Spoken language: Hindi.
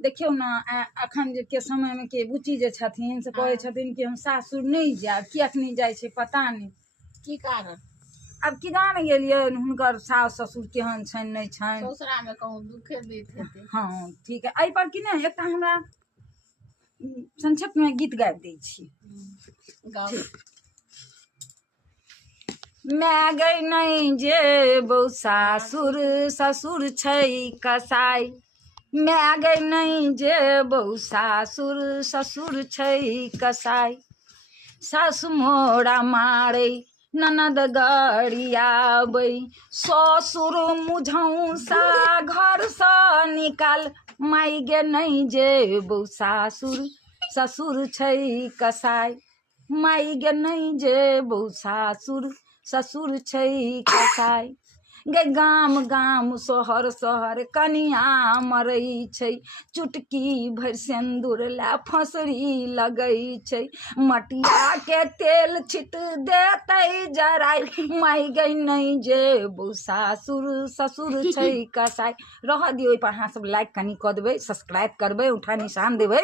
देखियौ ना अखन के समय में के बुच्ची जे छथिन से कहै छथिन कि हम सासुर नहीं जायब, किएक नहीं जाइ छै पता नहीं की कारण। अब किदान गेलियै हुनकर सास ससुर केहन छनि नहीं छनि, ससुरा में कहूँ दुखे दैत हेतै। हाँ ठीक है, एहि पर कि नहीं एकटा हमरा संक्षेप में गीत गाबि दै छी। मैं गई नहीं जेबौ सासुर ससुर छै कसाई, मैं गई नहीं जेबौ सासुर ससुर छै कसाई, सासु मोरा मारै ननद गरियाबै, ससुर मुझौसा घर सँ निकाल, माई गे नहीं जेबौ सासुर ससुर छै कसाई, माई गे नहीं जेबौ सासुर ससुर छै कसाई, गे गाम गाम शहर शहर कनिया मरै छै, चुटकी भर सिंदूर ला फसरी लगै छै, मटिया के तेल छिट देतै जराई, माई गई नहीं जेबौ सासुर ससुर छै कसाई। रह दियौ, ओहि पर अहाँ सब लाइक कनी कऽ देबै, सब्सक्राइब करबै, उठा निशान देबै।